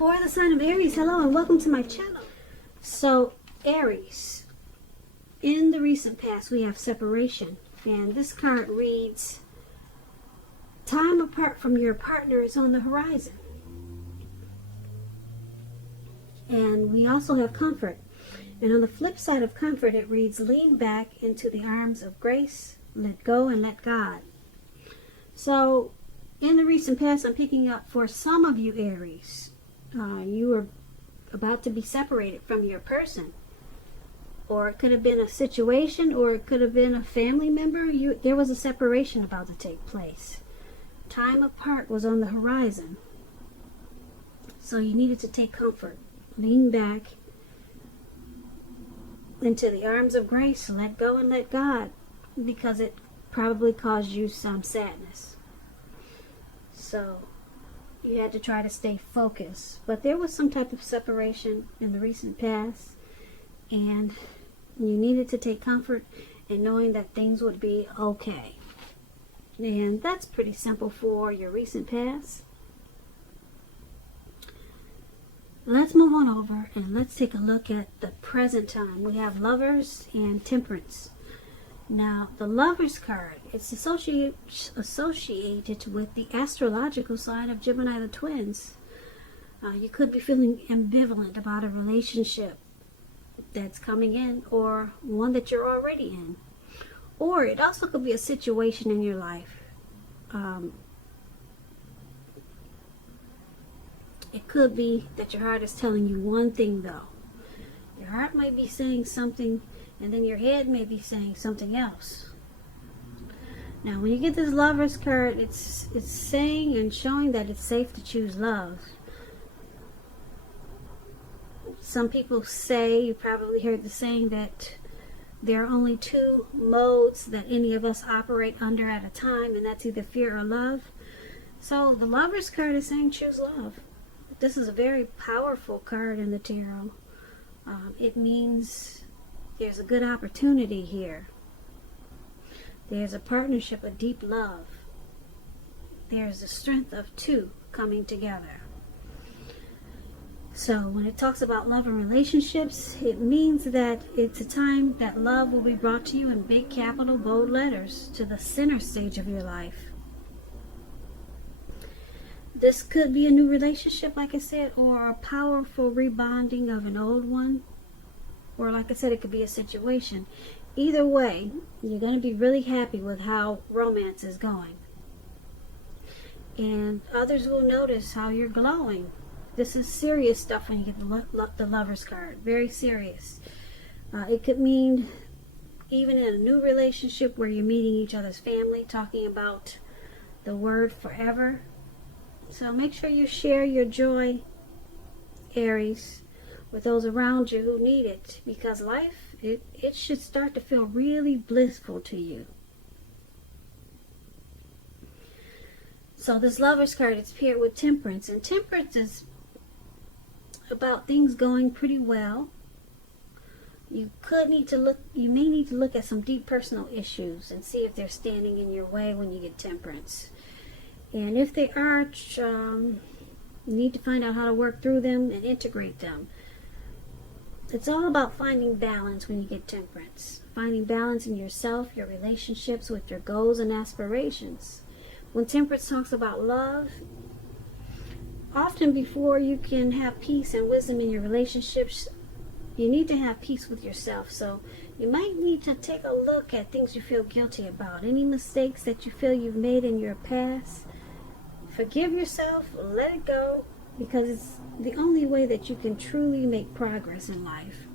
For the sign of Aries, hello and welcome to my channel. So, Aries, in the recent past we have separation, and this card reads, time apart from your partner is on the horizon. And we also have comfort. And on the flip side of comfort, it reads, lean back into the arms of grace, let go and let God. So, in the recent past, I'm picking up for some of you Aries, you are about to be separated from your person. Or it could have been a situation, or it could have been a family member. There was a separation about to take place. Time apart was on the horizon. So you needed to take comfort. Lean back into the arms of grace, let go and let God, because it probably caused you some sadness. So you had to try to stay focused. But there was some type of separation in the recent past, and you needed to take comfort in knowing that things would be okay. And that's pretty simple for your recent past. Let's move on over and let's take a look at the present time. We have Lovers and Temperance. Now, the Lovers card, it's associated with the astrological sign of Gemini the twins. You could be feeling ambivalent about a relationship that's coming in, or one that you're already in. Or it also could be a situation in your life. It could be that your heart is telling you one thing, though. Your heart might be saying something, and then your head may be saying something else. Now, when you get this Lovers card, it's saying and showing that it's safe to choose love. Some people say, you probably heard the saying, that there are only two modes that any of us operate under at a time, and that's either fear or love. So the Lovers card is saying choose love. This is a very powerful card in the tarot. It means there's a good opportunity here. There's a partnership, a deep love. There's the strength of two coming together. So when it talks about love and relationships, it means that it's a time that love will be brought to you in big capital bold letters to the center stage of your life. This could be a new relationship, like I said, or a powerful rebonding of an old one. Or like I said, it could be a situation. Either way, you're going to be really happy with how romance is going. And others will notice how you're glowing. This is serious stuff when you get the Lovers card. Very serious. It could mean even in a new relationship where you're meeting each other's family, talking about the word forever. So make sure you share your joy, Aries, with those around you who need it, because life, it should start to feel really blissful to you. So this Lovers card is paired with Temperance, and Temperance is about things going pretty well. You may need to look at some deep personal issues and see if they're standing in your way when you get Temperance. And if they aren't, you need to find out how to work through them and integrate them. It's all about finding balance when you get Temperance. Finding balance in yourself, your relationships, with your goals and aspirations. When Temperance talks about love, often before you can have peace and wisdom in your relationships, you need to have peace with yourself. So you might need to take a look at things you feel guilty about. Any mistakes that you feel you've made in your past. Forgive yourself, let it go, because it's the only way that you can truly make progress in life.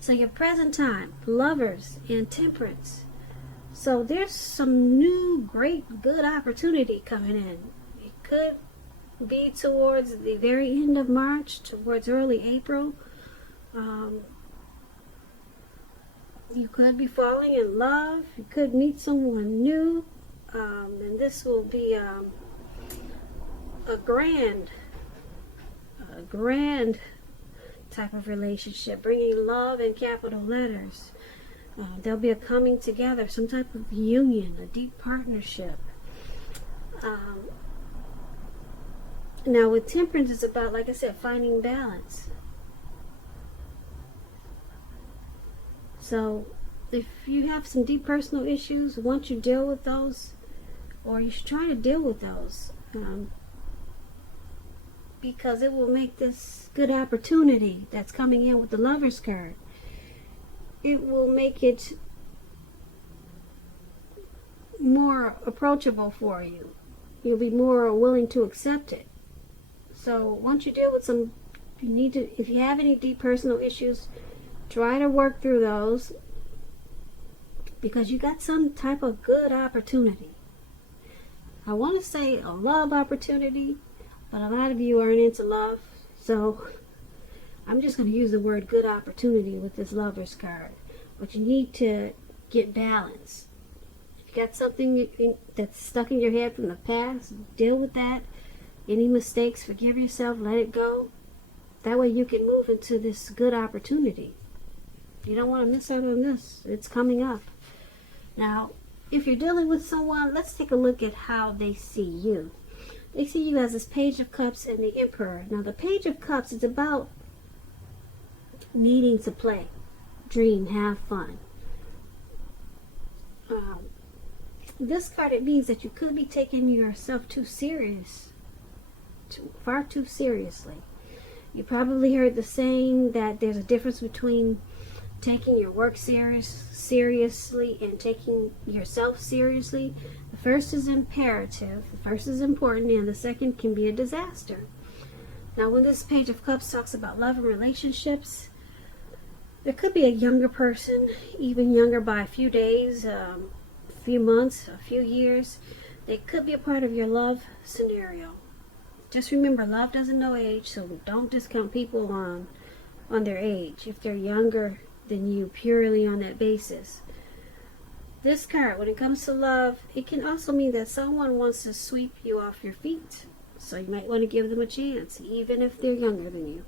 So your present time, Lovers and Temperance. So there's some new, great, good opportunity coming in. It could be towards the very end of March, towards early April. You could be falling in love. You could meet someone new. And this will be a grand type of relationship, bringing love in capital letters. There'll be a coming together, some type of union, a deep partnership. Now with temperance, it's about, like I said, finding balance. So if you have some deep personal issues, once you deal with those, or you should try to deal with those, because it will make this good opportunity that's coming in with the Lovers card. It will make it more approachable for you. You'll be more willing to accept it. So once you deal with some, you need to, if you have any deep personal issues, try to work through those, because you got some type of good opportunity. I want to say a love opportunity, but a lot of you aren't into love, so I'm just going to use the word good opportunity with this Lovers card. But you need to get balance. If you got something that's stuck in your head from the past, deal with that. Any mistakes, forgive yourself, let it go. That way you can move into this good opportunity. You don't want to miss out on this. It's coming up. Now, if you're dealing with someone, let's take a look at how they see you. They see you as this Page of Cups and the Emperor. Now, the Page of Cups is about needing to play, dream, have fun. This card, it means that you could be taking yourself too serious, far too seriously. You probably heard the saying that there's a difference between taking your work seriously and taking yourself seriously. The first is imperative, the first is important, and the second can be a disaster. Now, when this Page of Cups talks about love and relationships, there could be a younger person, even younger by a few days, a few months, a few years. They could be a part of your love scenario. Just remember, love doesn't know age, so don't discount people on their age if they're younger than you purely on that basis. This card, when it comes to love, it can also mean that someone wants to sweep you off your feet. So you might want to give them a chance, even if they're younger than you.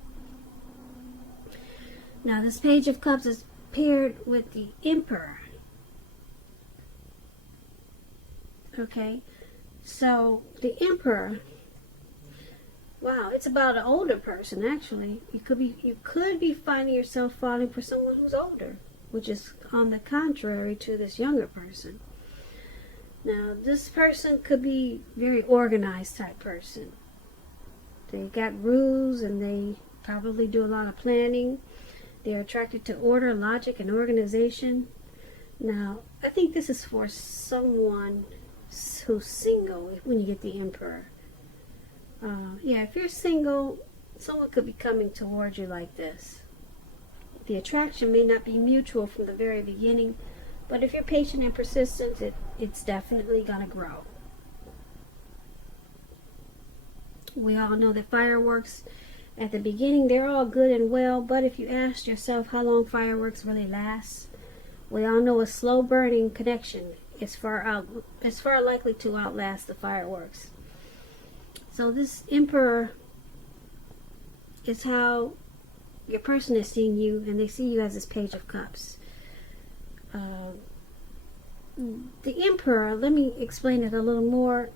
Now, this Page of Cups is paired with the Emperor. Okay, so the Emperor, wow, it's about an older person, actually. You could be finding yourself falling for someone who's older, which is on the contrary to this younger person. Now, this person could be very organized type person. They got rules and they probably do a lot of planning. They're attracted to order, logic, and organization. Now, I think this is for someone who's single when you get the Emperor. Yeah, if you're single, someone could be coming towards you like this. The attraction may not be mutual from the very beginning, but if you're patient and persistent, it's definitely going to grow. We all know that fireworks, at the beginning, they're all good and well, but if you ask yourself how long fireworks really last, we all know a slow burning connection is far likely to outlast the fireworks. So this Emperor is how your person is seeing you, and they see you as this Page of Cups. The Emperor, let me explain it a little more.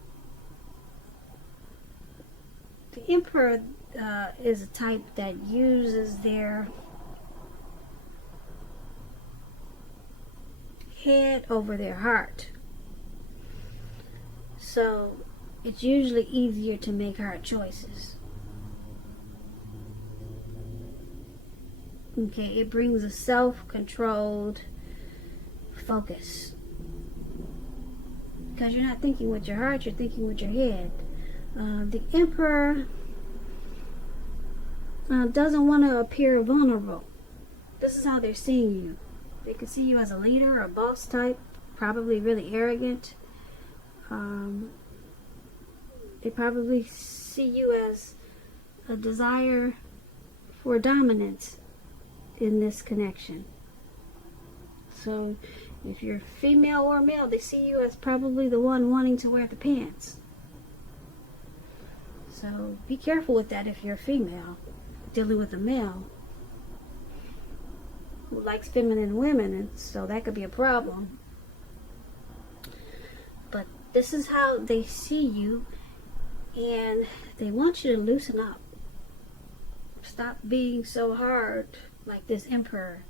The Emperor is a type that uses their head over their heart. So it's usually easier to make hard choices. Okay, it brings a self-controlled focus. Because you're not thinking with your heart, you're thinking with your head. The Emperor doesn't want to appear vulnerable. This is how they're seeing you. They can see you as a leader, a boss type, probably really arrogant. They probably see you as a desire for dominance in this connection. So if you're female or male, they see you as probably the one wanting to wear the pants. So be careful with that if you're a female dealing with a male who likes feminine women, and so that could be a problem. But this is how they see you, And they want you to loosen up. Stop being so hard like this Emperor.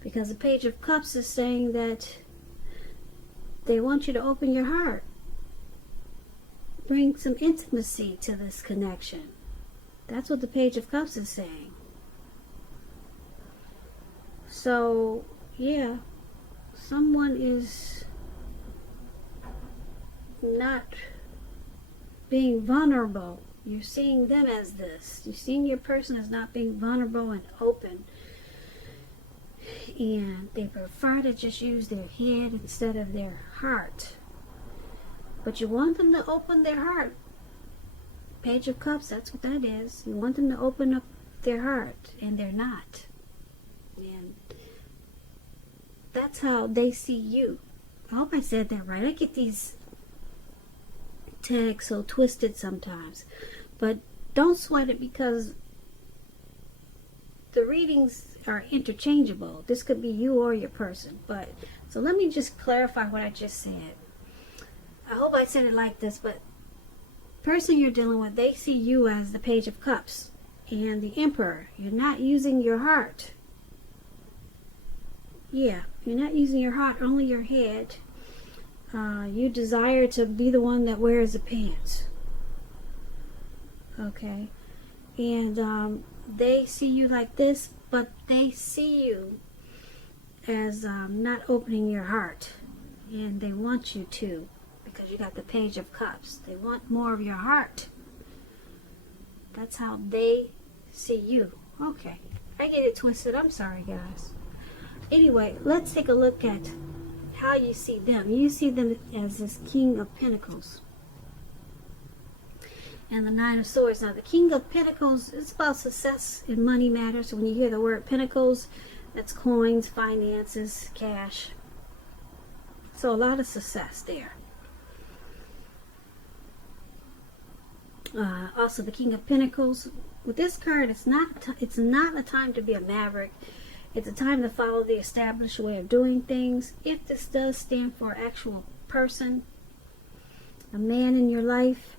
Because the Page of Cups is saying that they want you to open your heart. Bring some intimacy to this connection. That's what the Page of Cups is saying. So, yeah, someone is not being vulnerable. You're seeing them as this. You're seeing your person as not being vulnerable and open. And they prefer to just use their head instead of their heart. But you want them to open their heart. Page of Cups, that's what that is. You want them to open up their heart, and they're not. And that's how they see you. I hope I said that right. I get these tags so twisted sometimes. But don't sweat it, because the readings are interchangeable. This could be you or your person. But so let me just clarify what I just said. I hope I said it like this, but the person you're dealing with, they see you as the Page of Cups and the Emperor. You're not using your heart. Yeah, you're not using your heart, only your head. You desire to be the one that wears the pants. Okay. And they see you like this, but they see you as not opening your heart. And they want you to, because you got the Page of Cups. They want more of your heart. That's how they see you. Okay. I get it twisted. I'm sorry, guys. Anyway, let's take a look at how you see them. You see them as this King of Pentacles and the Nine of Swords. Now, the King of Pentacles is about success in money matters. So when you hear the word Pentacles, that's coins, finances, cash. So a lot of success there. Also, the King of Pentacles. With this card, it's not a time to be a maverick. It's a time to follow the established way of doing things. If this does stand for an actual person, a man in your life,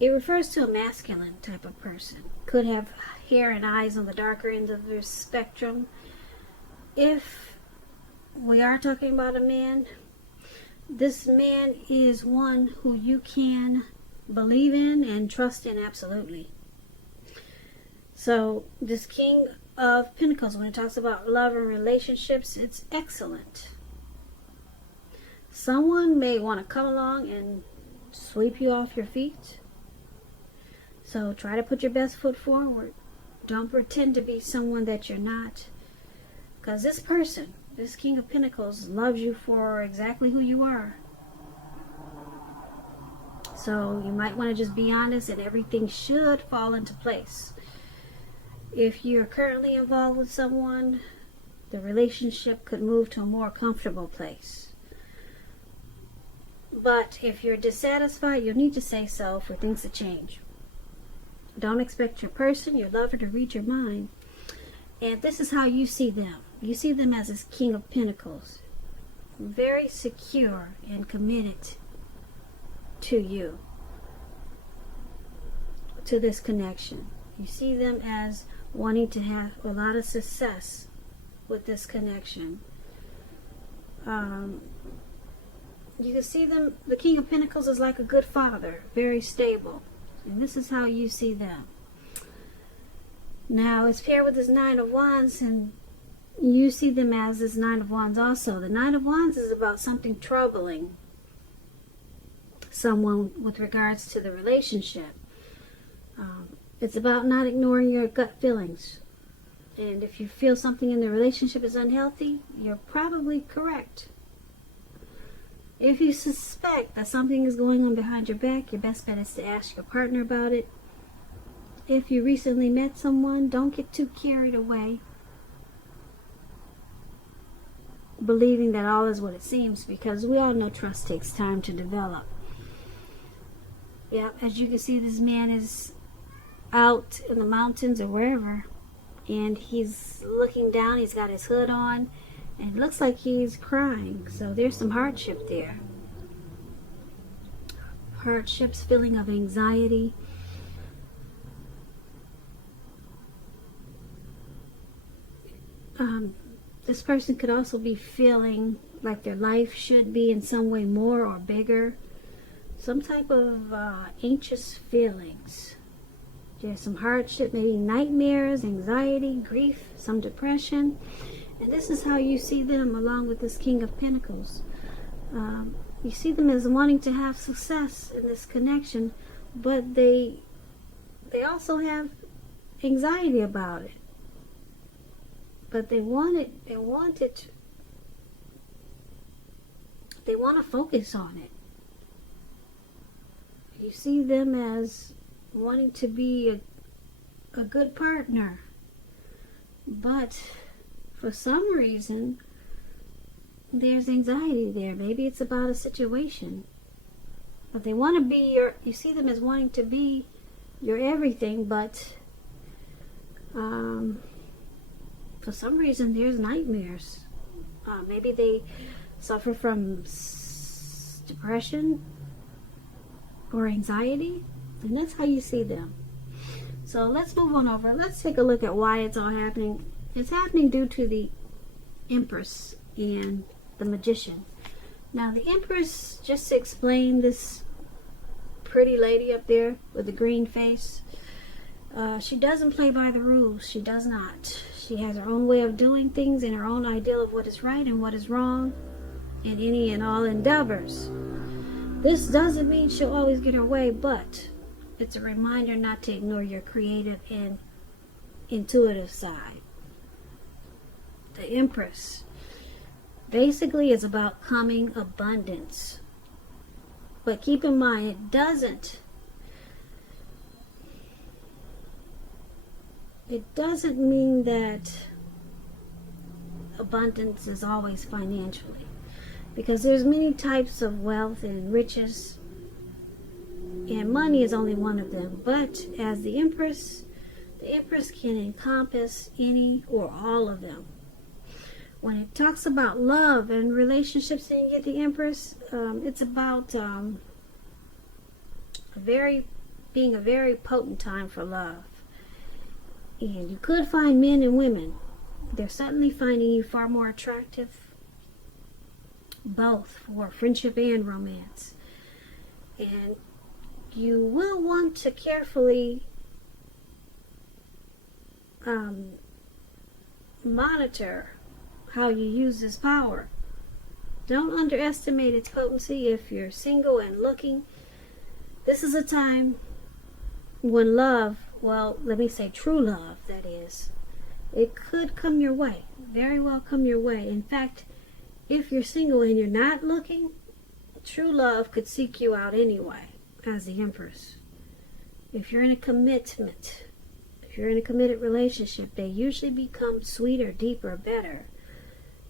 it refers to a masculine type of person. Could have hair and eyes on the darker end of the spectrum. If we are talking about a man, this man is one who you can believe in and trust in absolutely. So this King of Pentacles, when it talks about love and relationships, it's excellent. Someone may want to come along and sweep you off your feet. So try to put your best foot forward. Don't pretend to be someone that you're not. Because this person, this King of Pentacles, loves you for exactly who you are. So you might want to just be honest, and everything should fall into place. If you're currently involved with someone, the relationship could move to a more comfortable place. But if you're dissatisfied, you'll need to say so for things to change. Don't expect your person, your lover, to read your mind. And this is how you see them. You see them as this King of Pentacles. Very secure and committed to you. To this connection. You see them as wanting to have a lot of success with this connection. You can see them, the King of Pentacles is like a good father, very stable. And this is how you see them. Now, it's paired with this Nine of Wands, and you see them as this Nine of Wands also. The Nine of Wands is about something troubling someone with regards to the relationship. It's about not ignoring your gut feelings. And if you feel something in the relationship is unhealthy, you're probably correct. If you suspect that something is going on behind your back, your best bet is to ask your partner about it. If you recently met someone, don't get too carried away, believing that all is what it seems, because we all know trust takes time to develop. Yeah, as you can see, this man is out in the mountains or wherever, and he's looking down. He's got his hood on, and it looks like he's crying. So there's some hardship there. hardships, feeling of anxiety. This person could also be feeling like their life should be in some way more or bigger. Some type of anxious feelings. There's some hardship, maybe nightmares, anxiety, grief, some depression. And this is how you see them along with this King of Pentacles. You see them as wanting to have success in this connection, but they also have anxiety about it. But they want to focus on it. You see them as wanting to be a good partner, but for some reason there's anxiety there. Maybe it's about a situation, but they want to be you see them as wanting to be your everything, but for some reason there's nightmares. Maybe they suffer from depression or anxiety, and that's how you see them. So let's move on over. Let's take a look at why it's all happening. It's happening due to the Empress and the Magician. Now the Empress, just to explain, this pretty lady up there with the green face, she doesn't play by the rules. She does not. She has her own way of doing things and her own ideal of what is right and what is wrong in any and all endeavors. This doesn't mean she'll always get her way, but it's a reminder not to ignore your creative and intuitive side. The Empress basically is about coming abundance. But keep in mind, it doesn't mean that abundance is always financially. Because there's many types of wealth and riches, and money is only one of them. But as the Empress can encompass any or all of them. When it talks about love and relationships and you get the Empress, it's about being a very potent time for love. And you could find men and women. They're suddenly finding you far more attractive, both for friendship and romance. And you will want to carefully monitor how you use this power. Don't underestimate its potency. If you're single and looking, this is a time when love, well, let me say true love, that is, it could come your way, very well come your way. In fact, if you're single and you're not looking, true love could seek you out anyway, as the Empress. If you're in a commitment, if you're in a committed relationship, they usually become sweeter, deeper, better,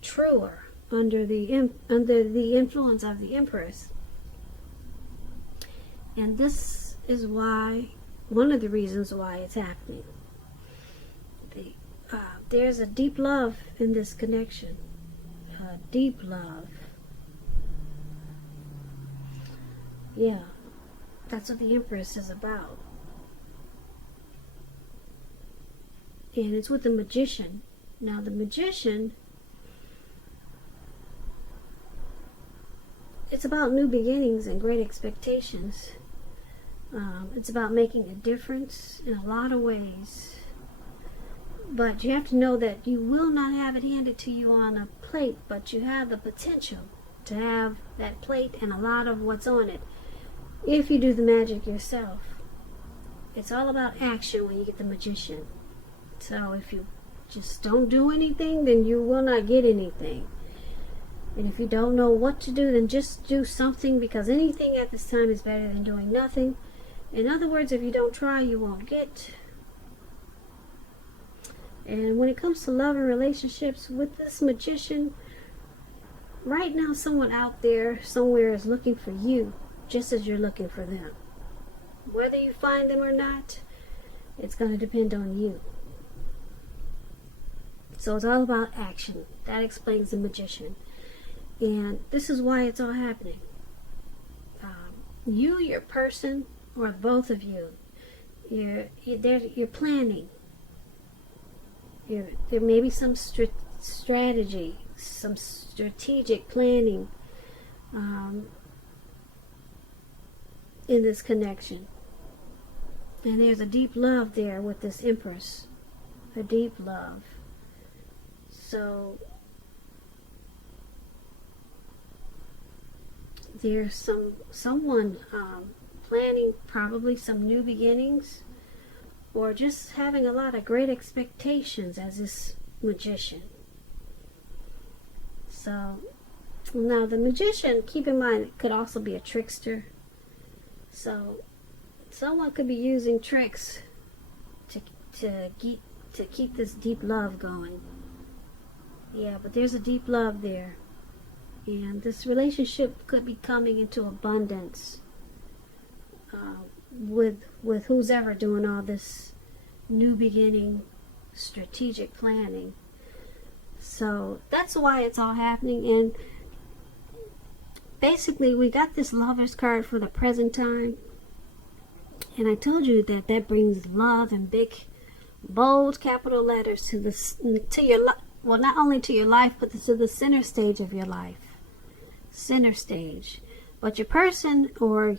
truer under the influence of the Empress. And this is why, one of the reasons why it's happening. There's a deep love in this connection. Deep love. Yeah, that's what the Empress is about. And it's with the Magician. Now the Magician, it's about new beginnings and great expectations. It's about making a difference in a lot of ways. But you have to know that you will not have it handed to you on a plate, but you have the potential to have that plate and a lot of what's on it if you do the magic yourself. It's all about action when you get the Magician. So if you just don't do anything, then you will not get anything. And if you don't know what to do, then just do something, because anything at this time is better than doing nothing. In other words, if you don't try, you won't get. And when it comes to love and relationships, with this Magician, right now someone out there somewhere is looking for you, just as you're looking for them. Whether you find them or not, it's going to depend on you. So it's all about action. That explains the Magician. And this is why it's all happening. you, your person, or both of you, you're planning. There may be some strategy, some strategic planning in this connection. And there's a deep love there with this Empress. A deep love. So there's someone planning probably some new beginnings, or just having a lot of great expectations as this Magician. So now the Magician, keep in mind, it could also be a trickster. So someone could be using tricks to keep this deep love going. Yeah, but there's a deep love there. And this relationship could be coming into abundance with who's ever doing all this new beginning, strategic planning. So that's why it's all happening. And basically, we got this Lover's card for the present time. And I told you that brings love in big, bold capital letters to your life. Well, not only to your life, but to the center stage of your life. Center stage. But your person, or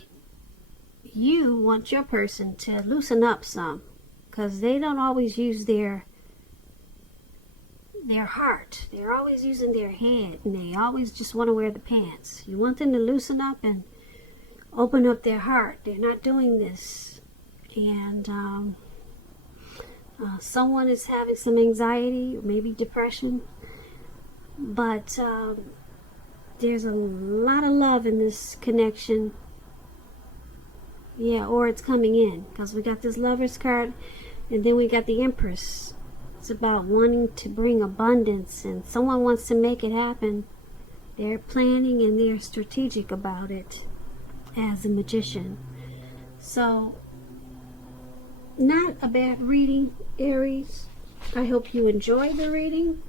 you want your person to loosen up some, because they don't always use their heart. They're always using their head, and they always just want to wear the pants. You want them to loosen up and open up their heart. They're not doing this. And someone is having some anxiety, or maybe depression, but there's a lot of love in this connection. Yeah, or it's coming in, because we got this Lover's card, and then we got the Empress. It's about wanting to bring abundance, and someone wants to make it happen. They're planning and they're strategic about it as a Magician. So, not a bad reading, Aries. I hope you enjoyed the reading.